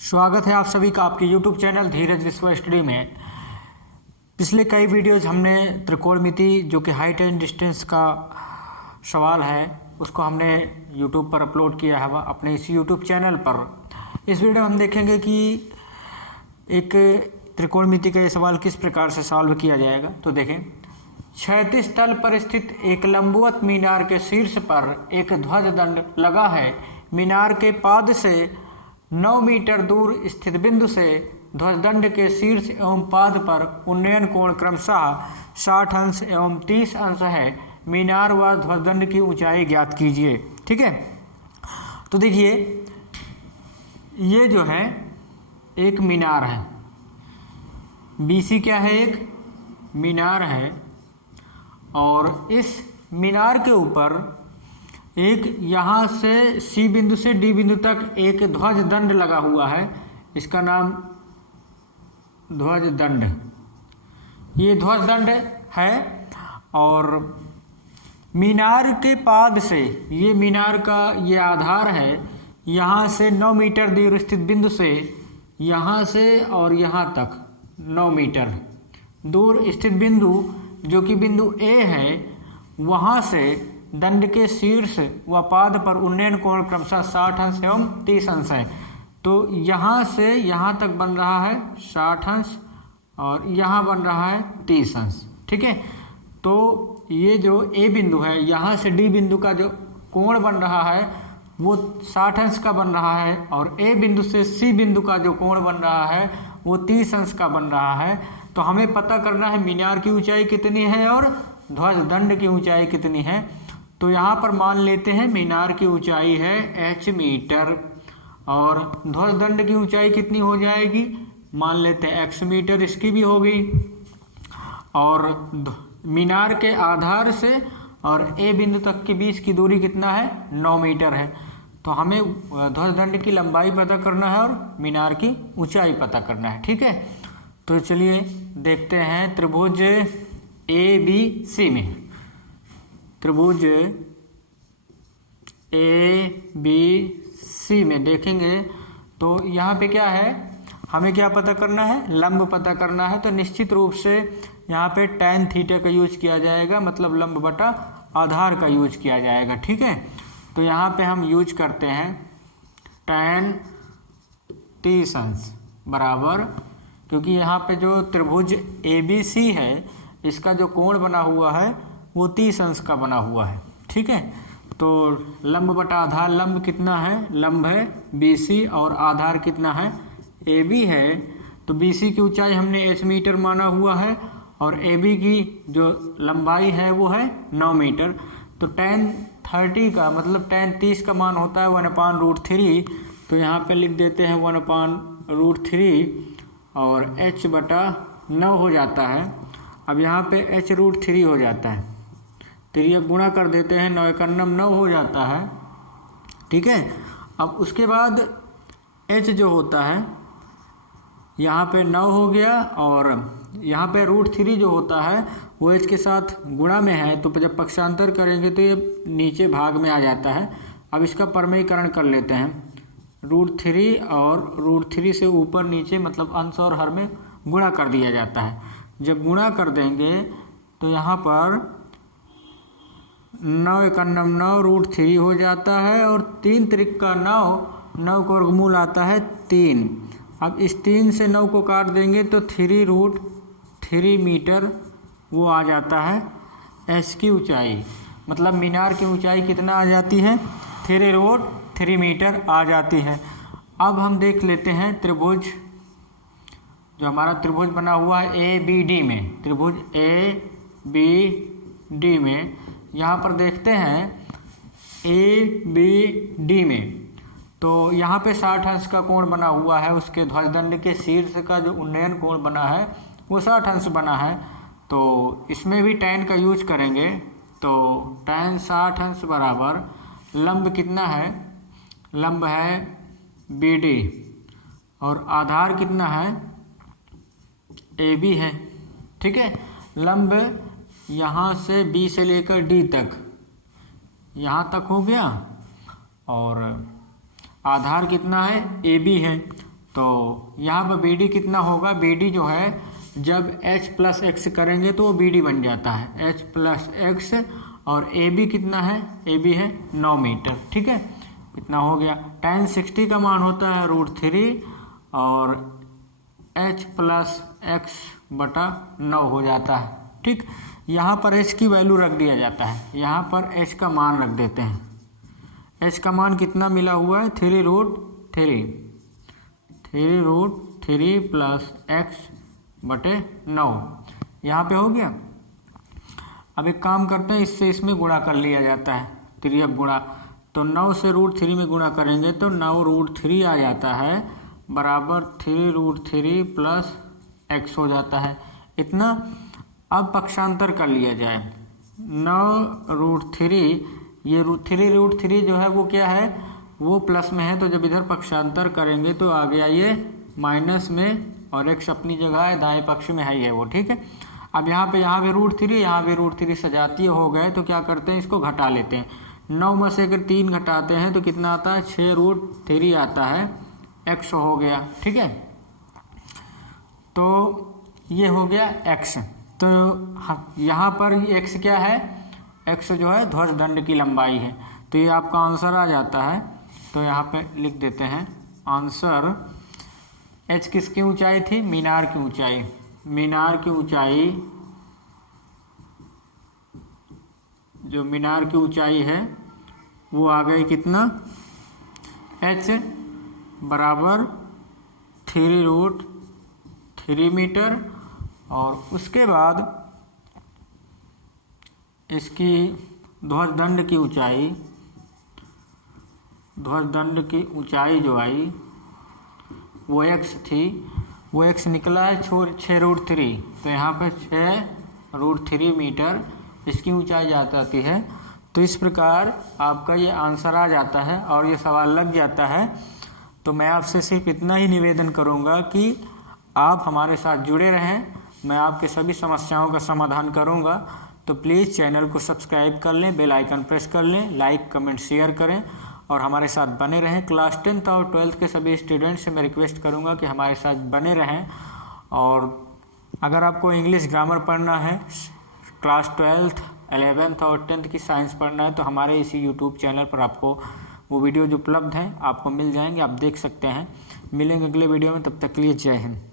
स्वागत है आप सभी का आपके YouTube चैनल धीरज विश्व स्टडी में। पिछले कई वीडियोज़ हमने त्रिकोणमिति जो कि हाइट एंड डिस्टेंस का सवाल है उसको हमने YouTube पर अपलोड किया है अपने इस YouTube चैनल पर। इस वीडियो में हम देखेंगे कि एक त्रिकोणमिति का ये सवाल किस प्रकार से सॉल्व किया जाएगा। तो देखें, क्षैतिज तल पर स्थित एक लंबवत मीनार के शीर्ष पर एक ध्वज दंड लगा है। मीनार के पाद से 9 मीटर दूर स्थित बिंदु से ध्वजदंड के शीर्ष एवं पाद पर उन्नयन कोण क्रमशः 60 अंश एवं 30 अंश है। मीनार व ध्वजदंड की ऊंचाई ज्ञात कीजिए। ठीक है, तो देखिए ये जो है एक मीनार है, BC क्या है, एक मीनार है और इस मीनार के ऊपर एक यहाँ से C बिंदु से D बिंदु तक एक ध्वज दंड लगा हुआ है। इसका नाम ध्वज दंड, ये ध्वज दंड है और मीनार के पाद से, ये मीनार का ये आधार है, यहाँ से 9 मीटर दूर स्थित बिंदु से यहाँ से और यहाँ तक 9 मीटर दूर स्थित बिंदु जो कि बिंदु A है, वहाँ से दंड के शीर्ष व पाद पर उन्नयन कोण क्रमशः 60 अंश एवं 30 अंश है। तो यहाँ से यहाँ तक बन रहा है 60 अंश और यहाँ बन रहा है 30 अंश। ठीक है, तो ये जो A बिंदु है, यहाँ से D बिंदु का जो कोण बन रहा है वो 60 अंश का बन रहा है और A बिंदु से C बिंदु का जो कोण बन रहा है वो 30 अंश का बन रहा है। तो हमें पता करना है मीनार की ऊंचाई कितनी है और ध्वज दंड की ऊंचाई कितनी है। तो यहाँ पर मान लेते हैं मीनार की ऊंचाई है h मीटर और ध्वज दंड की ऊंचाई कितनी हो जाएगी, मान लेते हैं x मीटर, इसकी भी होगी। और मीनार के आधार से और A बिंदु तक के बीच की दूरी कितना है, 9 मीटर है। तो हमें ध्वज दंड की लंबाई पता करना है और मीनार की ऊंचाई पता करना है। ठीक है, तो चलिए देखते हैं त्रिभुज ABC में। त्रिभुज ABC में देखेंगे तो यहाँ पे क्या है, हमें क्या पता करना है, लंब पता करना है। तो निश्चित रूप से यहाँ पे tan थीटा का यूज किया जाएगा, मतलब लंब बटा आधार का यूज किया जाएगा। ठीक है, तो यहाँ पे हम यूज करते हैं tan 30 अंश बराबर, क्योंकि यहाँ पे जो त्रिभुज ABC है इसका जो कोण बना हुआ है वो 30 अंश का बना हुआ है। ठीक है, तो लंब बटा आधार, लंब कितना है, लंब है BC और आधार कितना है, AB है। तो BC की ऊंचाई हमने h मीटर माना हुआ है और AB की जो लंबाई है वो है 9 मीटर। तो tan 30 का मतलब tan 30 का मान होता है 1/√3। तो यहाँ पे लिख देते हैं 1/√3 और h बटा 9 हो जाता है। अब यहाँ पे h√3 हो जाता है, त्रियक गुणा कर देते हैं, 9 × 9 हो जाता है। ठीक है, अब उसके बाद h जो होता है यहाँ पे 9 हो गया और यहाँ पे √3 जो होता है वो h के साथ गुणा में है, तो जब पक्षांतर करेंगे तो ये नीचे भाग में आ जाता है। अब इसका परमेयीकरण कर लेते हैं, √3 और √3 से ऊपर नीचे मतलब अंश और हर में गुणा कर दिया जाता है। जब गुणा कर देंगे तो यहाँ पर 9 × 9 √3 हो जाता है और 3 त्रिक का 9, 9 का वर्गमूल आता है 3। अब इस 3 से 9 को काट देंगे तो 3√3 मीटर वो आ जाता है h की ऊंचाई, मतलब मीनार की ऊंचाई कितना आ जाती है, 3√3 मीटर आ जाती है। अब हम देख लेते हैं त्रिभुज, जो हमारा त्रिभुज बना हुआ है ABD में, त्रिभुज ABD में यहाँ पर देखते हैं ABD में, तो यहाँ पे 60 अंश का कोण बना हुआ है, उसके ध्वजदंड के शीर्ष का जो उन्नयन कोण बना है वो 60 अंश बना है। तो इसमें भी tan का यूज करेंगे, तो tan 60 अंश बराबर लंब कितना है, लंब है BD और आधार कितना है, AB है। ठीक है, लंब यहाँ से B से लेकर D तक, यहाँ तक हो गया और आधार कितना है, AB है। तो यहाँ पर बी डी कितना होगा, बी डी जो है जब h प्लस एक्स करेंगे तो वो बी डी बन जाता है, h प्लस एक्स, और ए बी कितना है, ए बी है 9 मीटर। ठीक है, इतना हो गया। tan 60 का मान होता है √3 और h प्लस एक्स बटा 9 हो जाता है। ठीक, यहाँ पर h की वैल्यू रख दिया जाता है, यहाँ पर h का मान रख देते हैं। h का मान कितना मिला हुआ है, 3√3 प्लस एक्स बटे 9, यहाँ पे हो गया। अब एक काम करते हैं, इससे इसमें गुणा कर लिया जाता है, तिर्यक गुणा। तो 9 से √3 में गुणा करेंगे तो 9√3 आ जाता है, बराबर 3√3 प्लस एक्स हो जाता है, इतना। अब पक्षांतर कर लिया जाए, 9√3, ये 3√3 जो है वो क्या है, वो प्लस में है, तो जब इधर पक्षांतर करेंगे तो आ गया ये माइनस में, और एक्स अपनी जगह है, दाएं पक्ष में है ये वो। ठीक है, अब यहाँ पे √3, यहाँ पे √3 सजातीय हो गए, तो क्या करते हैं, इसको घटा लेते हैं। 9 में से अगर 3 घटाते हैं तो कितना आता है, 6√3 आता है, एक्स हो गया। ठीक है, तो ये हो गया एक्स। तो यहाँ पर एक्स क्या है, एक्स जो है ध्वज दंड की लंबाई है, तो ये आपका आंसर आ जाता है। तो यहाँ पे लिख देते हैं आंसर। एच किसकी ऊंचाई थी, मीनार की ऊंचाई, मीनार की ऊंचाई, जो मीनार की ऊंचाई है वो आ गई कितना, h बराबर 3√3 मीटर, और उसके बाद इसकी ध्वजदंड की ऊंचाई, ध्वजदंड की ऊंचाई जो आई वो x थी, वो x निकला है 6√3, तो यहाँ पर 6√3 मीटर इसकी ऊंचाई जाती है। तो इस प्रकार आपका ये आंसर आ जाता है और ये सवाल लग जाता है। तो मैं आपसे सिर्फ इतना ही निवेदन करूँगा कि आप हमारे साथ जुड़े रहें, मैं आपके सभी समस्याओं का समाधान करूँगा। तो प्लीज़ चैनल को सब्सक्राइब कर लें, बेल आइकन प्रेस कर लें, लाइक कमेंट शेयर करें और हमारे साथ बने रहें। क्लास 10th और 12th के सभी स्टूडेंट्स से मैं रिक्वेस्ट करूंगा कि हमारे साथ बने रहें। और अगर आपको इंग्लिश ग्रामर पढ़ना है, क्लास 12th 11th और 10th की साइंस पढ़ना है, तो हमारे इसी यूट्यूब चैनल पर आपको वो वीडियो जो उपलब्ध हैं आपको मिल जाएंगे, आप देख सकते हैं। मिलेंगे अगले वीडियो में, तब तक के लिए जय हिंद।